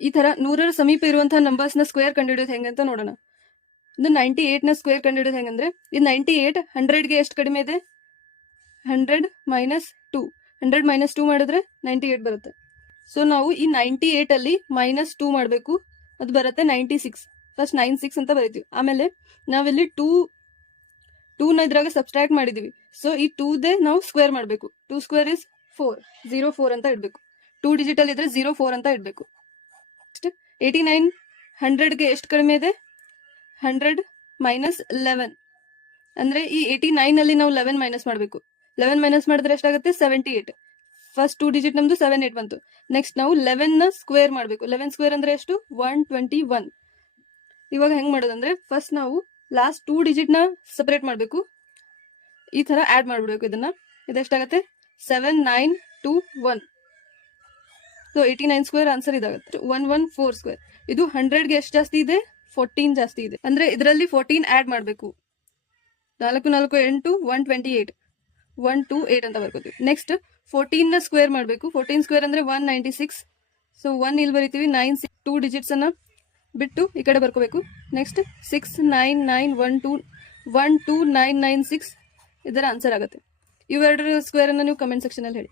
ಈ ತರ 100ರ ಸಮೀಪ ಇರುವಂತಹ ನಂಬರ್ಸ್ ನ ಸ್ಕ್ವೇರ್ ಕಂಡುಹಿಡಿಯೋದು ಹೆಂಗಂತ ನೋಡೋಣ. ಇದು 98 ನ ಸ್ಕ್ವೇರ್ ಕಂಡುಹಿಡಿಯೋದು ಹೆಂಗಂದ್ರೆ ಇದು 98 100ಗೆ ಎಷ್ಟು ಕಡಿಮೆ ಇದೆ 100 ಮೈನಸ್ 2 100 ಮೈನಸ್ 2 ಮಾಡಿದ್ರೆ 98 ಬರುತ್ತೆ. ಸೊ ನಾವು ಈ 98 ಅಲ್ಲಿ ಮೈನಸ್ 2 ಮಾಡಬೇಕು, ಅದು ಬರುತ್ತೆ 96. ಫಸ್ಟ್ 96 ಅಂತ ಬರೀತೀವಿ. ಆಮೇಲೆ ನಾವಿಲ್ಲಿ 2 ನ ಇದ್ರಾಗ ಸಬ್ಸ್ಟ್ರಾಕ್ಟ್ ಮಾಡಿದೀವಿ. ಸೊ ಈ 2ದೇ ನಾವು ಸ್ಕ್ವೇರ್ ಮಾಡಬೇಕು. 2 ಸ್ಕ್ವೇರ್ ಇಸ್ 4, 04 ಅಂತ ಇಡಬೇಕು. 2 ಡಿಜಿಟಲ್ ಇದ್ರೆ 04 ಅಂತ ಇಡಬೇಕು. ನೆಕ್ಸ್ಟ್ 89 100ಗೆ ಎಷ್ಟು ಕಡಿಮೆ ಇದೆ 100 ಮೈನಸ್ 11 ಅಂದ್ರೆ ಈ 89 ಅಲ್ಲಿ ನಾವು 11 ಮೈನಸ್ ಮಾಡಬೇಕು. 11 ಮೈನಸ್ ಮಾಡಿದ್ರೆ ಎಷ್ಟಾಗುತ್ತೆ 78. ಫಸ್ಟ್ 2 ಡಿಜಿಟ್ ನಮ್ದು 78 ಬಂತು. ನೆಕ್ಸ್ಟ್ ನಾವು 11 ನ ಸ್ಕ್ವೇರ್ ಮಾಡಬೇಕು. 11 ಸ್ಕ್ವೇರ್ ಅಂದ್ರೆ ಎಷ್ಟು 121. ಇವಾಗ ಹೆಂಗ್ ಮಾಡೋದಂದ್ರೆ ಫಸ್ಟ್ ನಾವು ಲಾಸ್ಟ್ 2 ಡಿಜಿಟ್ ನ ಸಪರೇಟ್ ಮಾಡಬೇಕು. ಈ ತರ ಆಡ್ ಮಾಡ್ಬಿಡ್ಬೇಕು. ಇದೆಷ್ಟಾಗತ್ತೆ 7921. ಸೊ 89 ಸ್ಕ್ವೇರ್ ಆನ್ಸರ್ ಇದಾಗುತ್ತೆ 114 ಸ್ಕ್ವೇರ್. ಇದು 100ಗೆ ಎಷ್ಟು ಜಾಸ್ತಿ ಇದೆ 14 ಜಾಸ್ತಿ ಇದೆ. ಅಂದ್ರೆ ಇದರಲ್ಲಿ 14 ಆಡ್ ಮಾಡಬೇಕು. 4 4 8 128 128 ಅಂತ ಬರ್ಕೋತೀವಿ. ನೆಕ್ಸ್ಟ್ 14 ನ ಸ್ಕ್ವೇರ್ ಮಾಡಬೇಕು. 14 ಸ್ಕ್ವೇರ್ ಅಂದ್ರೆ 196. ಸೊ 1 ಇಲ್ಲಿ ಬರೀತೀವಿ. 9 2 ಡಿಜಿಟ್ಸ್ ಅನ್ನ ಬಿಟ್ಟು ಈ ಕಡೆ ಬರ್ಕೋಬೇಕು. ನೆಕ್ಸ್ಟ್ 69912 12996 ಇದರ ಆನ್ಸರ್ ಆಗುತ್ತೆ. ಇವೆರಡರ ಸ್ಕ್ವೇರ್ ಅನ್ನ ನೀವು ಕಮೆಂಟ್ ಸೆಕ್ಷನ್ ಅಲ್ಲಿ ಹೇಳಿ.